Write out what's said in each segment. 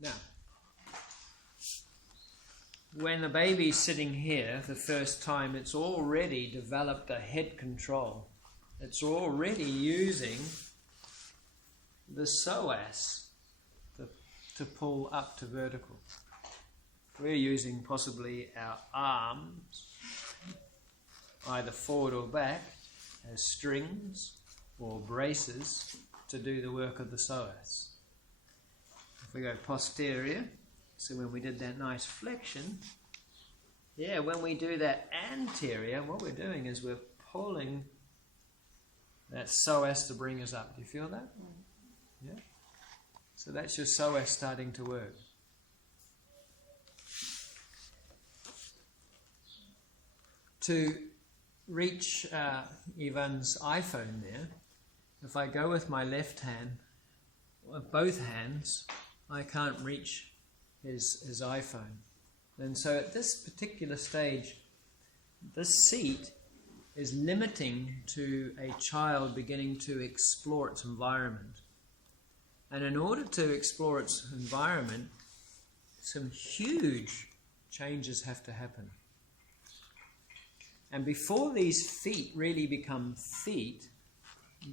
Now, when the baby's sitting here the first time, it's already developed a head control. It's already using the psoas to pull up to vertical. We're using possibly our arms, either forward or back, as strings or braces to do the work of the psoas. If we go posterior, so when we did that nice flexion, when we do that anterior, what we're doing is we're pulling that psoas to bring us up. Do you feel that? Yeah? So that's your psoas starting to work. To reach Ivan's iPhone there, if I go with my left hand, with both hands, I can't reach his iPhone. And so at this particular stage, this seat is limiting to a child beginning to explore its environment. And in order to explore its environment, some huge changes have to happen. And before these feet really become feet,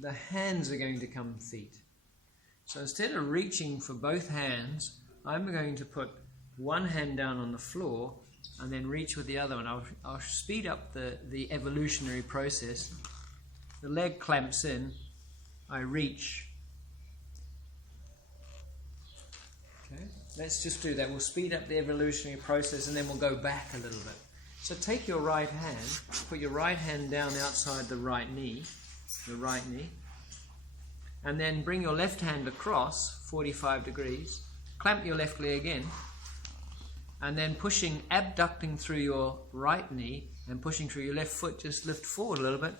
the hands are going to become feet. So instead of reaching for both hands, I'm going to put one hand down on the floor and then reach with the other one. I'll speed up the evolutionary process. The leg clamps in, I reach. Okay, let's just do that. We'll speed up the evolutionary process and then we'll go back a little bit. So take your right hand, put your right hand down outside the right knee, and then bring your left hand across 45 degrees, clamp your left leg in, and then abducting through your right knee and pushing through your left foot, just lift forward a little bit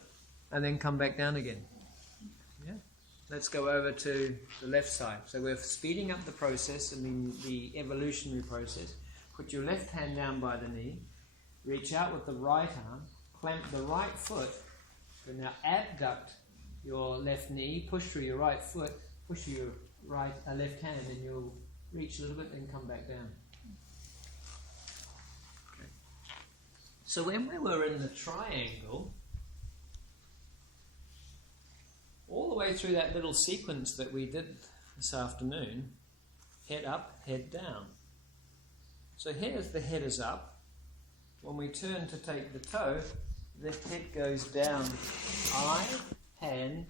and then come back down again. Yeah. Let's go over to the left side. So we're speeding up the process, the evolutionary process. Put your left hand down by the knee, reach out with the right arm, clamp the right foot, and now abduct your left knee, push through your right foot, push your left hand, and you'll reach a little bit and come back down. Okay. So when we were in the triangle, all the way through that little sequence that we did this afternoon, head up, head down. So here's the head is up. When we turn to take the toe, the head goes down. Eye-hand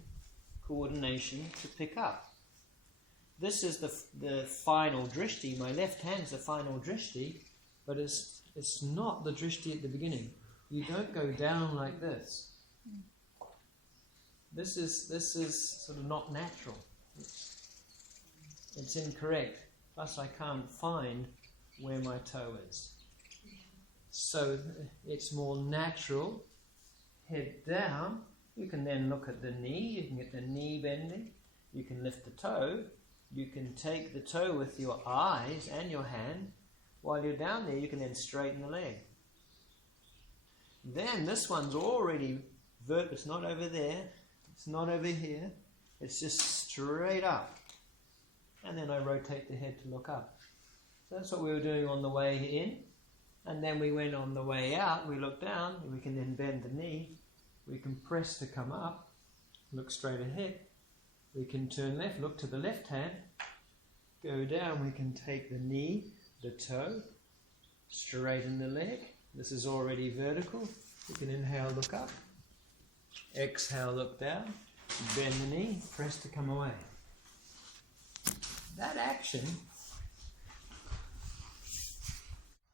coordination to pick up. This is the final drishti. My left hand's the final drishti, but it's not the drishti at the beginning. You don't go down like this. This is sort of not natural. It's incorrect. Plus I can't find where my toe is. So it's more natural. Head down. You can then look at the knee. You can get the knee bending. You can lift the toe. You can take the toe with your eyes and your hand. While you're down there, you can then straighten the leg. Then this one's already it's not over there. It's not over here. It's just straight up. And then I rotate the head to look up. So that's what we were doing on the way in. And then we went on the way out, we look down, and we can then bend the knee. We can press to come up, look straight ahead. We can turn left, look to the left hand, go down. We can take the knee, the toe, straighten the leg. This is already vertical. We can inhale, look up. Exhale, look down. Bend the knee, press to come away. That action,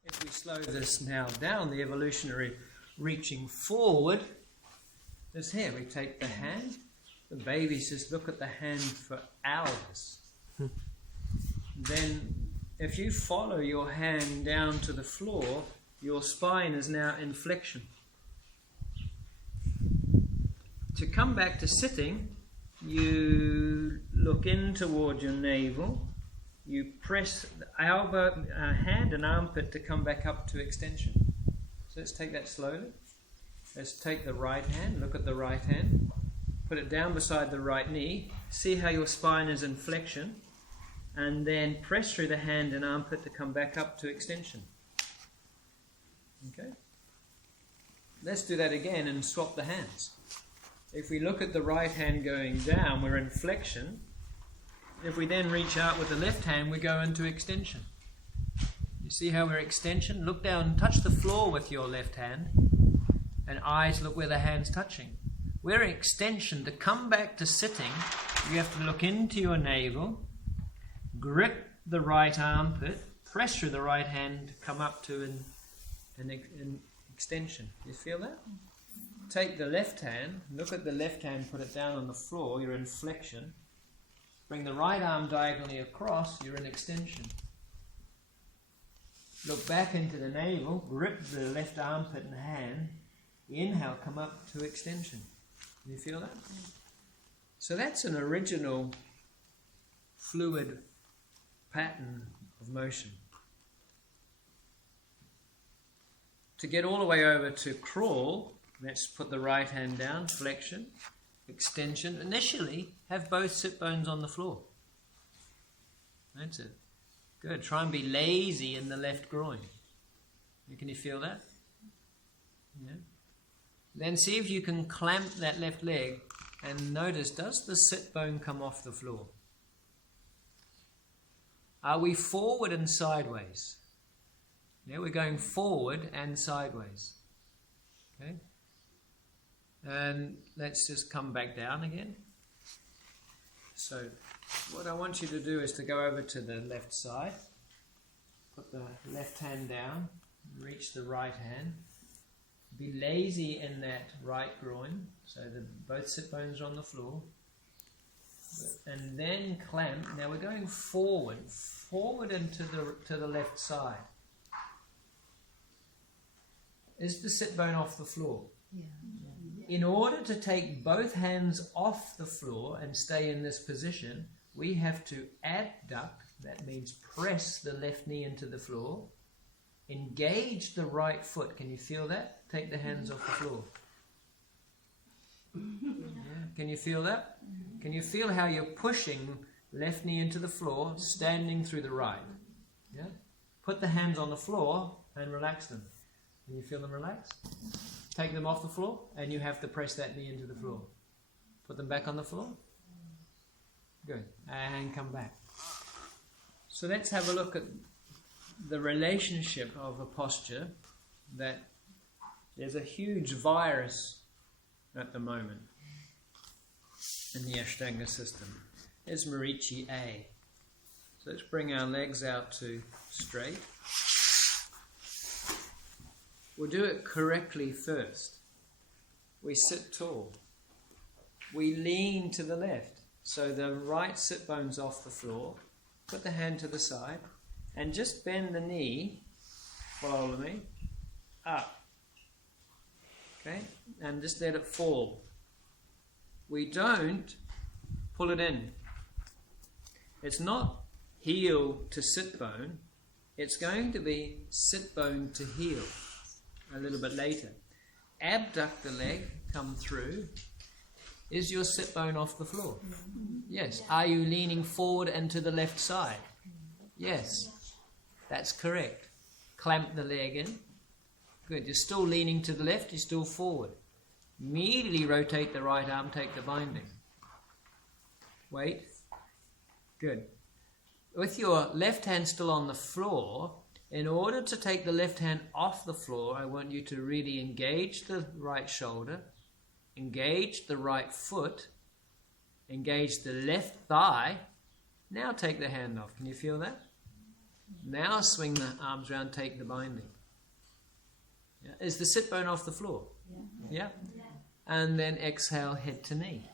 if we slow this now down, the evolutionary reaching forward, is here. We take the hand. The babies just look at the hand for hours. Then, if you follow your hand down to the floor, your spine is now in flexion. To come back to sitting, you look in toward your navel. You press the elbow, hand and armpit to come back up to extension. So let's take that slowly. Let's take the right hand, look at the right hand. Put it down beside the right knee. See how your spine is in flexion. and then press through the hand and armpit to come back up to extension. Okay? Let's do that again and swap the hands. If we look at the right hand going down, we're in flexion. If we then reach out with the left hand, we go into extension. You see how we're extension? Look down, touch the floor with your left hand, and eyes look where the hand's touching. We're in extension. To come back to sitting, you have to look into your navel, grip the right armpit, press through the right hand to come up to an extension. You feel that? Take the left hand, look at the left hand, put it down on the floor, you're in flexion. Bring the right arm diagonally across, you're in extension. Look back into the navel, grip the left armpit and hand, inhale, come up to extension. You feel that? So that's an original fluid pattern of motion. To get all the way over to crawl, let's put the right hand down, flexion, extension. Initially, have both sit bones on the floor. That's it. Good. Try and be lazy in the left groin. Can you feel that? Yeah. Then see if you can clamp that left leg and notice, does the sit bone come off the floor? Are we forward and sideways? Yeah, we're going forward and sideways. Okay? And let's just come back down again. So what I want you to do is to go over to the left side. Put the left hand down. Reach the right hand. Be lazy in that right groin. So that both sit bones are on the floor. And then clamp. Now we're going forward. Forward and to the left side. Is the sit bone off the floor? Yeah. In order to take both hands off the floor and stay in this position, we have to abduct, that means press the left knee into the floor, engage the right foot. Can you feel that? Take the hands off the floor. Yeah. Can you feel that? Can you feel how you're pushing left knee into the floor, standing through the right? Yeah. Put the hands on the floor and relax them. Can you feel them relax? Take them off the floor, and you have to press that knee into the floor. Put them back on the floor. Good. And come back. So let's have a look at the relationship of a posture that there's a huge virus at the moment in the Ashtanga system. It's Marichyasana A. So let's bring our legs out to straight. We'll do it correctly first. We sit tall. We lean to the left. So the right sit bone's off the floor. Put the hand to the side. And just bend the knee. Follow me. Up. Okay? And just let it fall. We don't pull it in. It's not heel to sit bone. It's going to be sit bone to heel. A little bit later. Abduct the leg, come through. Is your sit bone off the floor? Yes. Are you leaning forward and to the left side? Yes. That's correct. Clamp the leg in. Good. You're still leaning to the left, you're still forward. Immediately rotate the right arm, take the binding. Wait. Good. With your left hand still on the floor, in order to take the left hand off the floor, I want you to really engage the right shoulder, engage the right foot, engage the left thigh. Now take the hand off. Can you feel that? Now swing the arms around, take the binding. Yeah. Is the sit bone off the floor? Yeah. And then exhale, head to knee.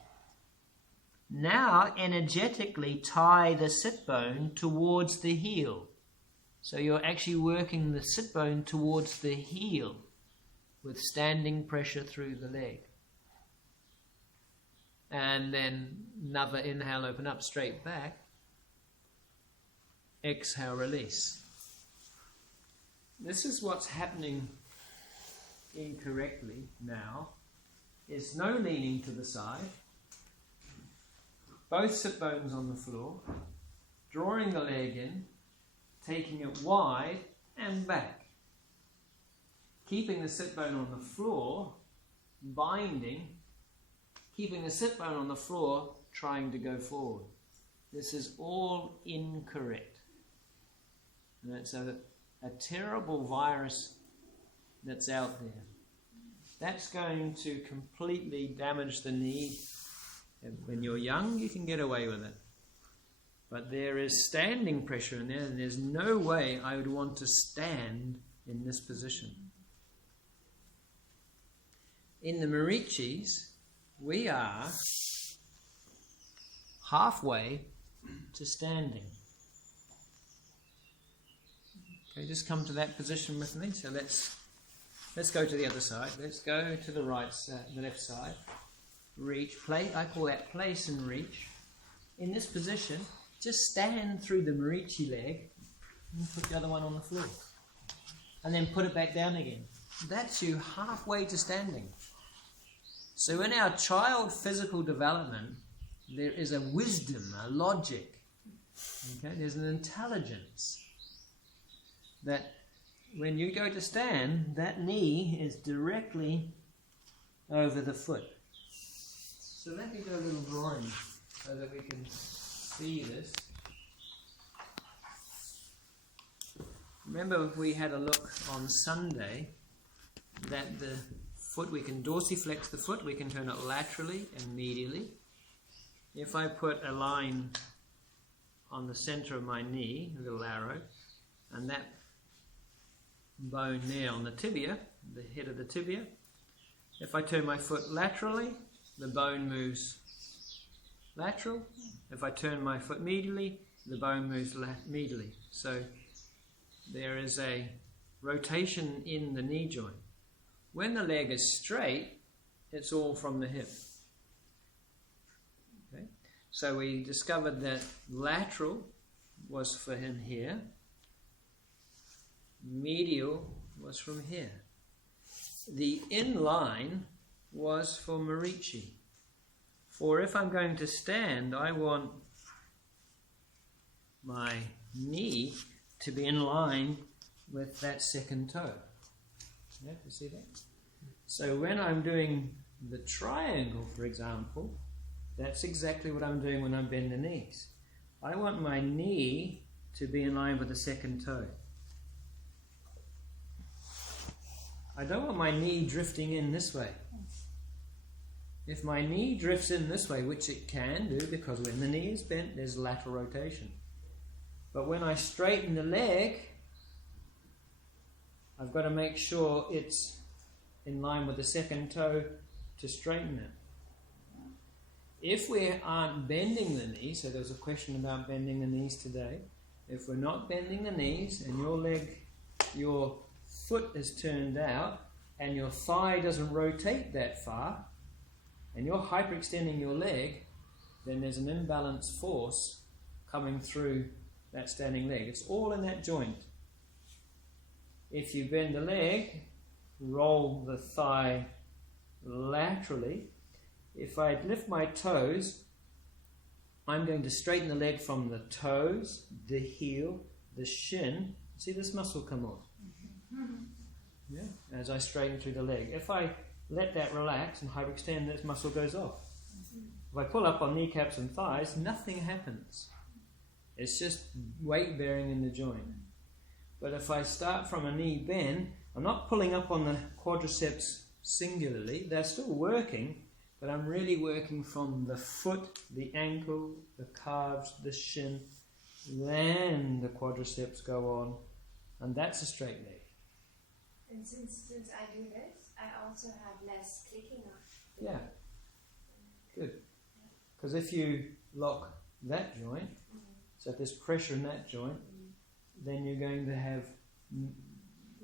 Now energetically tie the sit bone towards the heel. So you're actually working the sit bone towards the heel with standing pressure through the leg. And then another inhale, open up, straight back. Exhale, release. This is what's happening incorrectly now. Is no leaning to the side. Both sit bones on the floor. drawing the leg in, taking it wide and back. Keeping the sit bone on the floor, binding, keeping the sit bone on the floor, trying to go forward. This is all incorrect. And it's a terrible virus that's out there. That's going to completely damage the knee. And when you're young, you can get away with it. But there is standing pressure in there, and there's no way I would want to stand in this position. In the Marichis, we are halfway to standing. Okay, just come to that position with me. So let's go to the other side. Let's go to the right side, the left side. Reach, play. I call that place and reach. In this position, just stand through the Marichi leg and put the other one on the floor. And then put it back down again. That's you halfway to standing. So in our child physical development, there is a wisdom, a logic. Okay? There's an intelligence that when you go to stand, that knee is directly over the foot. So let me do a little drawing so that we can see this. Remember we had a look on Sunday that the foot, we can dorsiflex the foot, we can turn it laterally and medially. If I put a line on the center of my knee, a little arrow, and that bone there on the tibia, the head of the tibia, if I turn my foot laterally, the bone moves lateral. If I turn my foot medially, the bone moves medially. So there is a rotation in the knee joint. When the leg is straight, it's all from the hip. Okay? So we discovered that lateral was for him here. Medial was from here. The inline was for Marichi. For if I'm going to stand, I want my knee to be in line with that second toe. Yeah, you see that? So when I'm doing the triangle, for example, that's exactly what I'm doing when I bend the knees. I want my knee to be in line with the second toe. I don't want my knee drifting in this way. If my knee drifts in this way, which it can do because when the knee is bent, there's lateral rotation. But when I straighten the leg, I've got to make sure it's in line with the second toe to straighten it. If we aren't bending the knee, so there was a question about bending the knees today. If we're not bending the knees and your foot is turned out and your thigh doesn't rotate that far and you're hyperextending your leg, then there's an imbalanced force coming through that standing leg. It's all in that joint. If you bend the leg, roll the thigh laterally. If I lift my toes, I'm going to straighten the leg from the toes, the heel, the shin. See this muscle come on? Yeah, as I straighten through the leg. If I let that relax and hyperextend, this muscle goes off. If I pull up on kneecaps and thighs, nothing happens. It's just weight bearing in the joint. But if I start from a knee bend, I'm not pulling up on the quadriceps singularly. They're still working, but I'm really working from the foot, the ankle, the calves, the shin. Then the quadriceps go on, and that's a straight leg. And since I do this, I also have less clicking up. Yeah, good. Because if you lock that joint, so if there's pressure in that joint, then you're going to have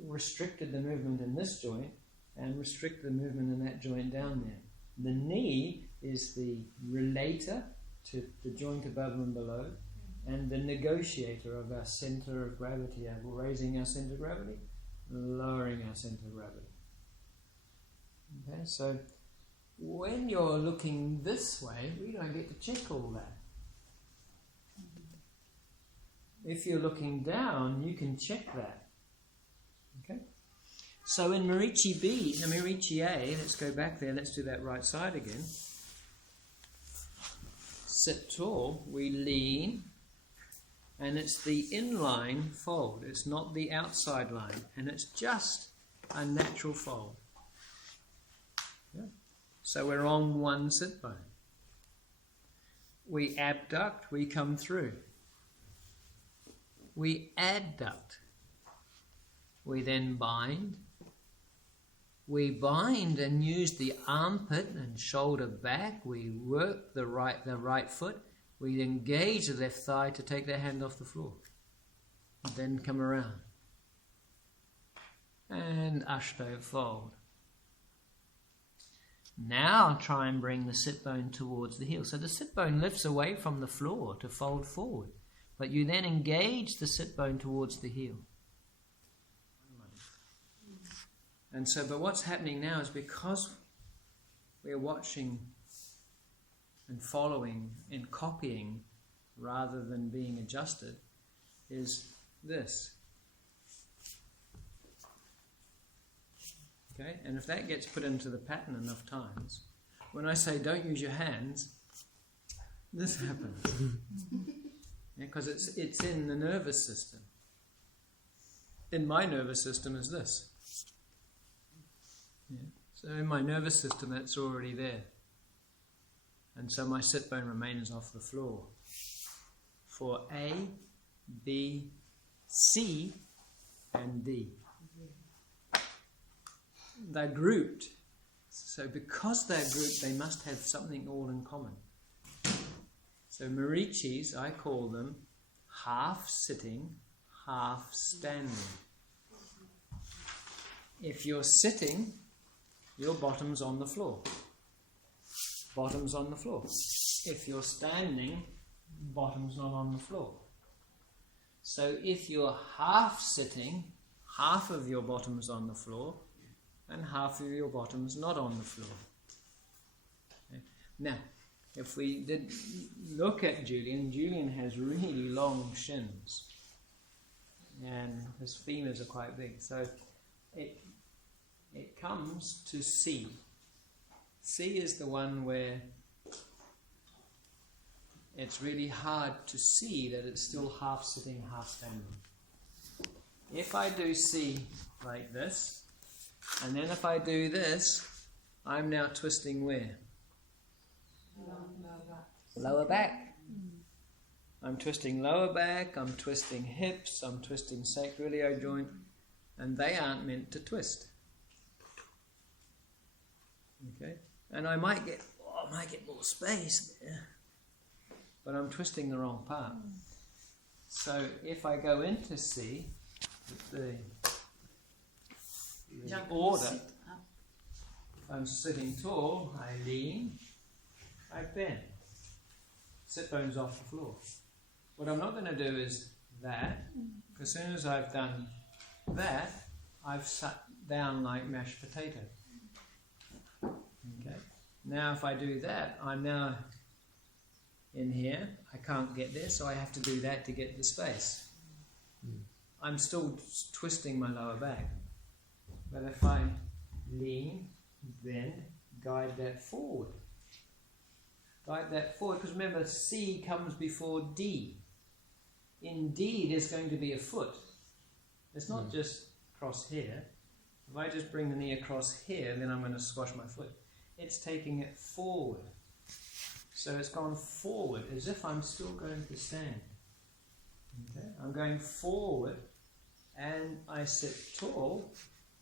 restricted the movement in this joint and restrict the movement in that joint down there. The knee is the relator to the joint above and below and the negotiator of our center of gravity, raising our center of gravity, lowering our center of gravity. Okay, so when you're looking this way, we don't get to check all that. If you're looking down, you can check that. Okay? So in Marichy A, let's go back there, let's do that right side again. Sit tall, we lean, and it's the inline fold, it's not the outside line, and it's just a natural fold. Yeah? So we're on one sit bone. We abduct, we come through. We adduct. We then bind. We bind and use the armpit and shoulder back. We work the right foot. We engage the left thigh to take the hand off the floor. And then come around. And Ashto fold. Now try and bring the sit bone towards the heel. So the sit bone lifts away from the floor to fold forward. But you then engage the sit bone towards the heel. And so, but what's happening now is because we're watching and following and copying rather than being adjusted, is this. Okay? And if that gets put into the pattern enough times, when I say don't use your hands, this happens. Because it's in the nervous system. In my nervous system is this. Yeah. So in my nervous system, that's already there. And so my sit bone remains off the floor. For A, B, C, and D. They're grouped. So because they're grouped, they must have something all in common. So Marichis, I call them half sitting, half standing. If you're sitting, your bottom's on the floor. Bottom's on the floor. If you're standing, bottom's not on the floor. So if you're half sitting, half of your bottom's on the floor, and half of your bottom's not on the floor. Okay. Now, if we did look at Julian has really long shins, and his femurs are quite big. So it comes to C. C is the one where it's really hard to see that it's still half sitting, half standing. If I do C like this, and then if I do this, I'm now twisting where? Lower back. I'm twisting lower back, I'm twisting hips, I'm twisting sacroiliac joint, and they aren't meant to twist. Okay? And I might get more space there, but I'm twisting the wrong part. So if I go into C, the order, I'm sitting tall, I lean, I bend. Sit bones off the floor. What I'm not going to do is that, because as soon as I've done that, I've sat down like mashed potato. Okay. Now if I do that, I'm now in here. I can't get there, so I have to do that to get the space. I'm still twisting my lower back. But if I lean, bend, guide that forward. Guide that forward, because remember C comes before D. In D there's going to be a foot. It's not just across here. If I just bring the knee across here, then I'm going to squash my foot. It's taking it forward. So it's gone forward as if I'm still going to stand. Okay? I'm going forward and I sit tall.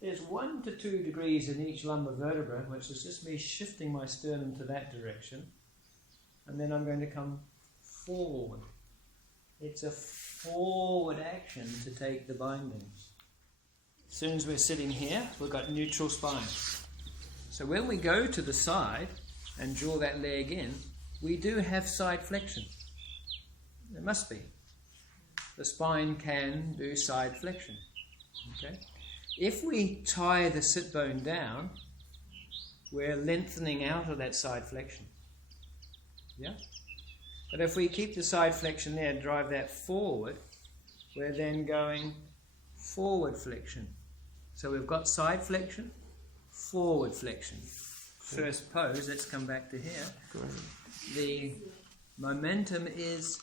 There's 1 to 2 degrees in each lumbar vertebra, which is just me shifting my sternum to that direction. And then I'm going to come forward. It's a forward action to take the bindings. As soon as we're sitting here, we've got neutral spine. So when we go to the side and draw that leg in, we do have side flexion. There must be. The spine can do side flexion. Okay? If we tie the sit bone down, we're lengthening out of that side flexion. Yeah? But if we keep the side flexion there, drive that forward, we're then going forward flexion. So we've got side flexion, forward flexion. First pose, let's come back to here. Great. The momentum is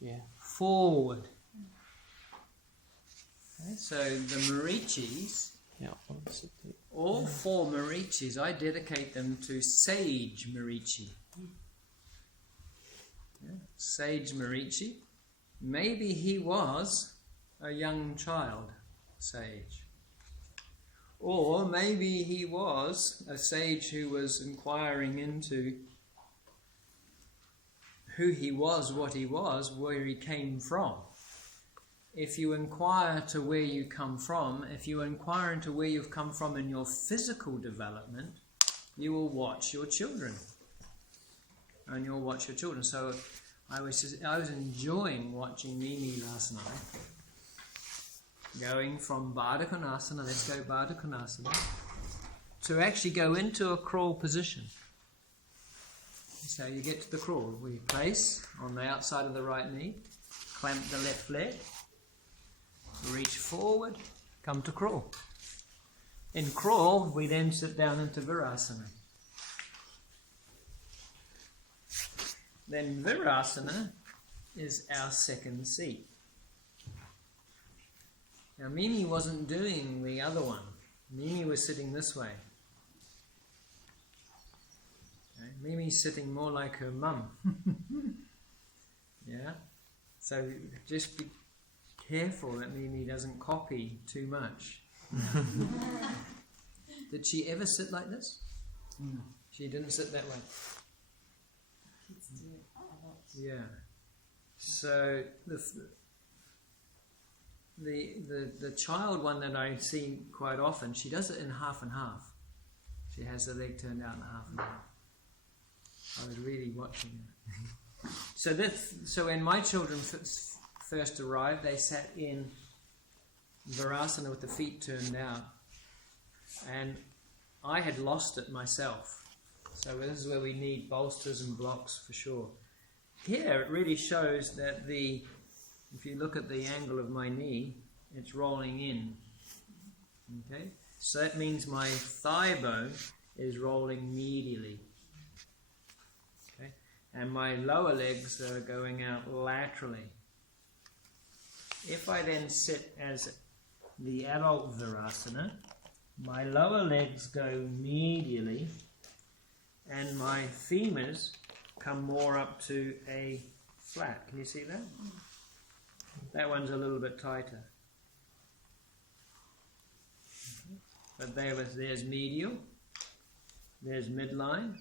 Yeah. forward. Okay, so the Marichis, Yeah. One sitting. all 4 Marichis, I dedicate them to Sage Marichi. Yeah, Sage Marichi. Maybe he was a young child sage. Or maybe he was a sage who was inquiring into who he was, what he was, where he came from. If you inquire to where you come from, if you inquire into where you've come from in your physical development, you will watch your children. And you'll watch your children. So I was enjoying watching Mimi last night. Going from Baddha Konasana, let's go Baddha Konasana, to actually go into a crawl position. So you get to the crawl. We place on the outside of the right knee, clamp the left leg, reach forward, come to crawl. In crawl, we then sit down into Virasana. Then Virasana is our second seat. Now Mimi wasn't doing the other one. Mimi was sitting this way. Okay? Mimi's sitting more like her mum. Yeah? So just be careful that Mimi doesn't copy too much. Did she ever sit like this? No. She didn't sit that way. Kids do it a lot. Yeah. So the child one that I see quite often, she does it in half and half. She has the leg turned out in half and half. I was really watching her. So when my children first arrived, they sat in Virasana with the feet turned out, and I had lost it myself. So this is where we need bolsters and blocks for sure. Here it really shows that if you look at the angle of my knee, it's rolling in. Okay? So that means my thigh bone is rolling medially. Okay? And my lower legs are going out laterally. If I then sit as the adult Virasana, my lower legs go medially and my femurs come more up to a flat. Can you see that? That one's a little bit tighter. But there's medial, there's midline,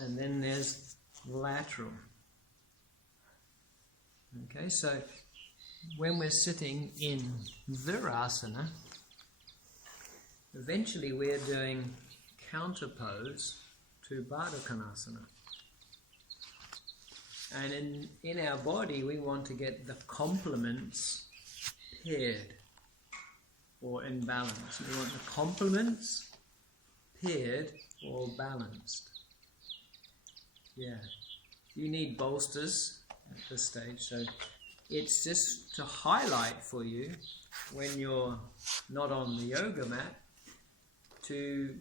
and then there's lateral. Okay, so when we're sitting in Virasana, eventually we're doing counterpose to Baddha Konasana. And in our body, we want to get the complements paired or in balance. We want the complements paired or balanced. Yeah. You need bolsters at this stage, so it's just to highlight for you when you're not on the yoga mat to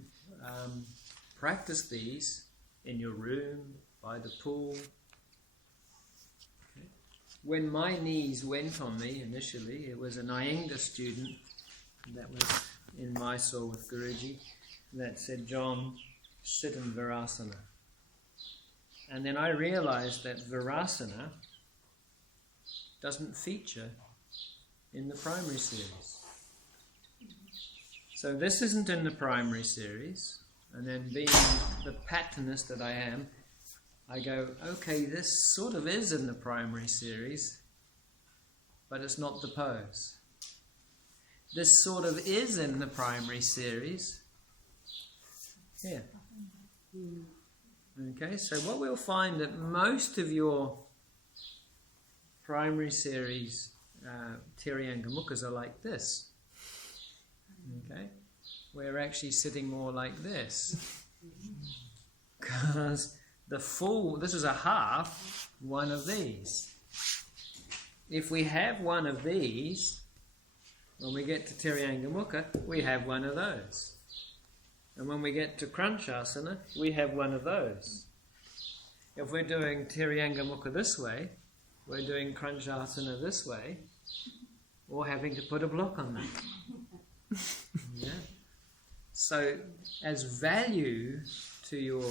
practice these in your room, by the pool. When my knees went on me initially, it was an Iyengar student that was in Mysore with Guruji that said, "John, sit in Virasana." And then I realized that Virasana doesn't feature in the primary series. So this isn't in the primary series, and then being the patternist that I am, I go, okay, this sort of is in the primary series, but it's not the pose. This sort of is in the primary series. Here. Okay, so what we'll find that most of your primary series Tiryangamukhas are like this. Okay? We're actually sitting more like this. Because this is a half one of these. if we have one of these, when we get to Tiryangamukha, we have one of those. And when we get to Kranchasana, we have one of those. If we're doing Tiryangamukha this way, we're doing Kranchasana this way, or having to put a block on that. Yeah. So, as value to your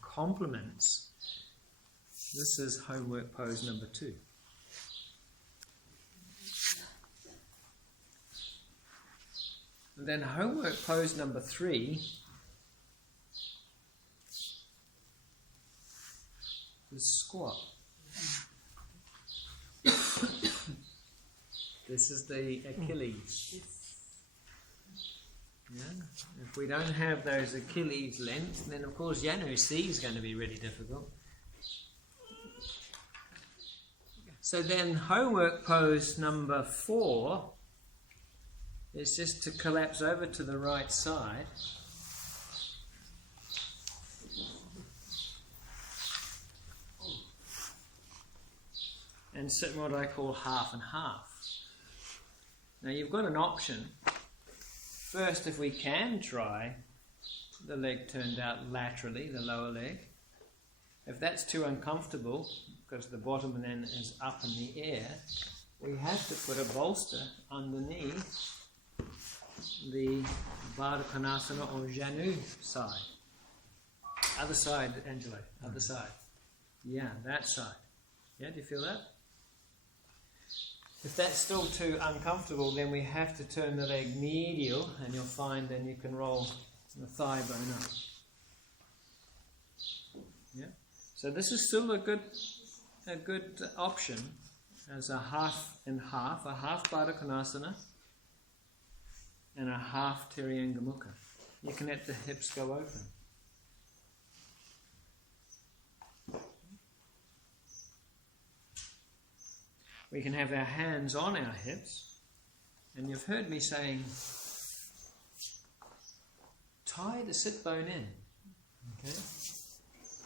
compliments, this is homework pose number 2. And then homework pose number 3 is squat. This is the Achilles. Yeah. If we don't have those Achilles lengths, then of course Janu C is going to be really difficult. So then homework pose number 4 is just to collapse over to the right side. And sit in what I call half and half. Now you've got an option. First, if we can try the leg turned out laterally, the lower leg. If that's too uncomfortable, because the bottom then is up in the air, we have to put a bolster underneath the Baddha Konasana or Janu side. Other side, Angelo, other side. Yeah, that side. Yeah, do you feel that? If that's still too uncomfortable, then we have to turn the leg medial, and you'll find then you can roll the thigh bone up. Yeah. So this is still a good option as a half and half, a half Baddha Konasana and a half Tiryangamukha. You can let the hips go open. We can have our hands on our hips, and you've heard me saying, tie the sit bone in. Okay?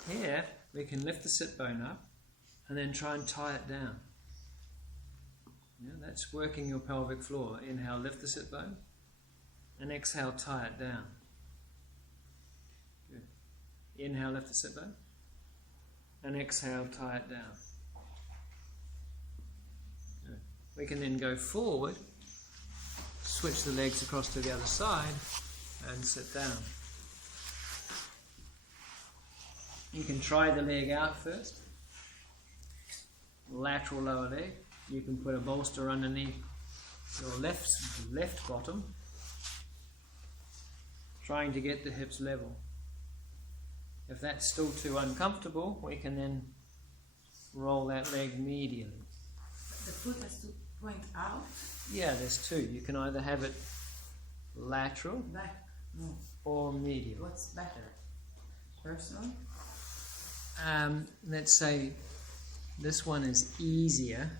Here, we can lift the sit bone up, and then try and tie it down. Yeah, that's working your pelvic floor. Inhale, lift the sit bone, and exhale, tie it down. Good. Inhale, lift the sit bone, and exhale, tie it down. We can then go forward, switch the legs across to the other side, and sit down. You can try the leg out first. Lateral lower leg. You can put a bolster underneath your left bottom, trying to get the hips level. If that's still too uncomfortable, we can then roll that leg medially. The foot has to point out? Yeah, there's two. You can either have it lateral Back? No. or medial. What's better? Personal? Let's say this one is easier.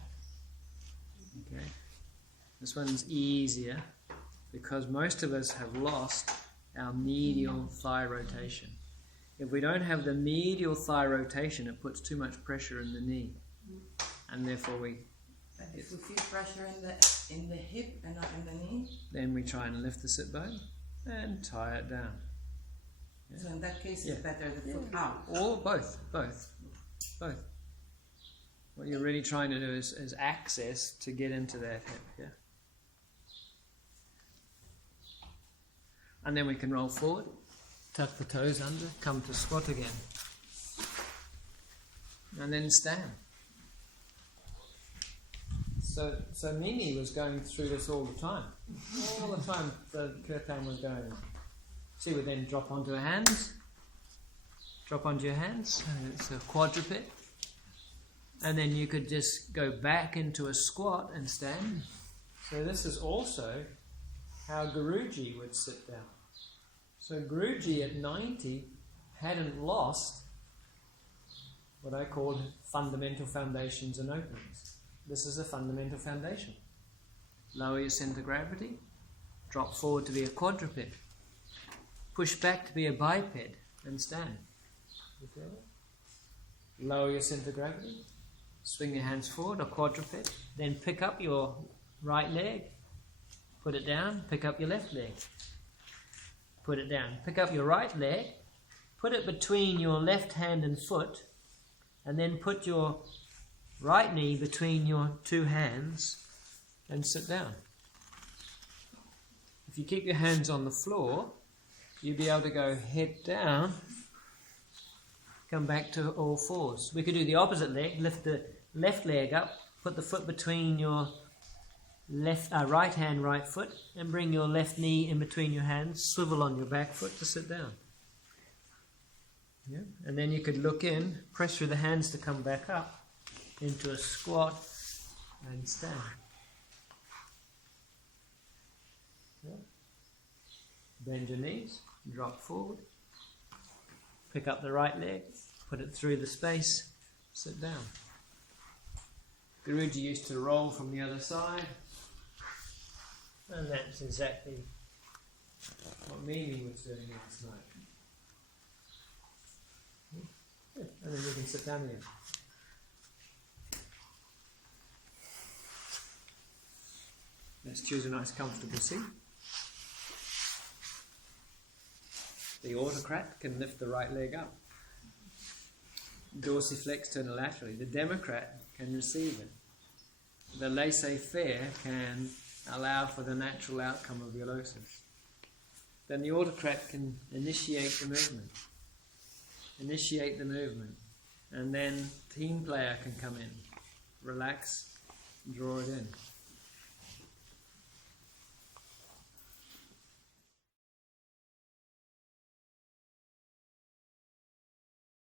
Okay, this one's easier because most of us have lost our medial thigh rotation. If we don't have the medial thigh rotation, it puts too much pressure in the knee, and therefore But if we feel pressure in the hip and not in the knee? Then we try and lift the sit bone and tie it down. Yeah. So in that case, it's better the foot out. Or both. What you're really trying to do is access to get into that hip, yeah? And then we can roll forward, tuck the toes under, come to squat again. And then stand. So Mimi was going through this all the time. All the time the kirtan was going. She would then drop onto her hands. Drop onto your hands. It's a quadruped. And then you could just go back into a squat and stand. So this is also how Guruji would sit down. So Guruji at 90 hadn't lost what I called fundamental foundations and openings. This is a fundamental foundation. Lower your center of gravity, drop forward to be a quadruped, push back to be a biped, and stand. You feel it? Lower your center of gravity, Swing your hands forward, or quadruped. Then pick up your right leg, put it down, pick up your left leg, put it down. Pick up your right leg, put it between your left hand and foot, and then put your right knee between your two hands and sit down. If you keep your hands on the floor, you'll be able to go head down, come back to all fours. We could do the opposite leg, lift the left leg up, put the foot between your right hand, right foot, and bring your left knee in between your hands, swivel on your back foot to sit down. Yeah? And then you could look in, press through the hands to come back up into a squat and stand. Yeah. Bend your knees, drop forward, pick up the right leg, put it through the space, sit down. Guruji used to roll from the other side, and that's exactly what Mimi was doing last night. Good. And then you can sit down again. Let's choose a nice comfortable seat. The autocrat can lift the right leg up. Dorsiflex laterally. The democrat can receive it. The laissez-faire can allow for the natural outcome of your lotus. Then the autocrat can initiate the movement. And then team player can come in. Relax, draw it in.